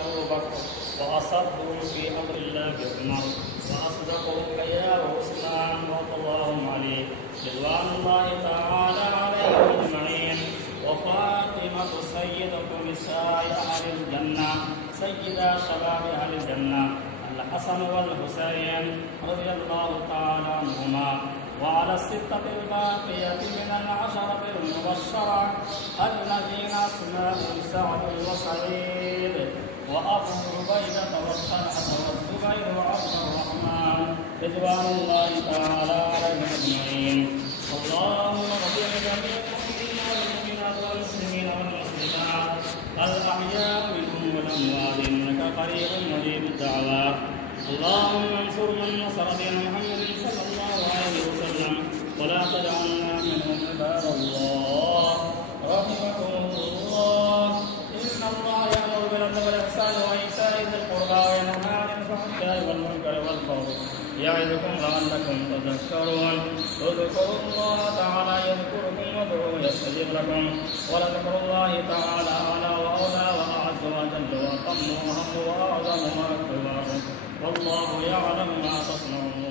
أبو بكر، وأصدهم في أمر الله عمر، وأصدقهم حياء عثمان رضي الله عليه رضوان الله تعالى عليهم أجمعين. وفاطمة سيدة نساء أهل الجنة، سيدة شباب أهل الجنة، الحسن والحسين رضي الله تعالى عنهما. وعلى الستة الباقية من العشرة المبشرة الذين أسماهم سعد وسعيد وأبو عبيدة وطلحة والزبير وعبد الرحمن رضوان الله تعالى عليهم أجمعين. اللهم اغفر لجميع المؤمنين والمؤمنات والمسلمين والمسلمات الأحياء منهم والأموات إنك قريب مجيب الدعوات. اللهم انصر من نصر دين محمد صلى الله عليه وسلم ولا تجعلنا منهم عباد الله رحمكم الله. إن الله يأمر بالعدل والإحسان وإيتاء ذي القربى وينهى عن الفحشاء والمنكر والبغي يعظكم لعلكم تذكرون. اذكروا الله تعالى يذكركم وادعوه يستجب لكم، ولذكر الله تعالى أعلى وأولى وأعز وأجل وأتم وأهم وأعظم وأكبر، والله يعلم ما تصنعون.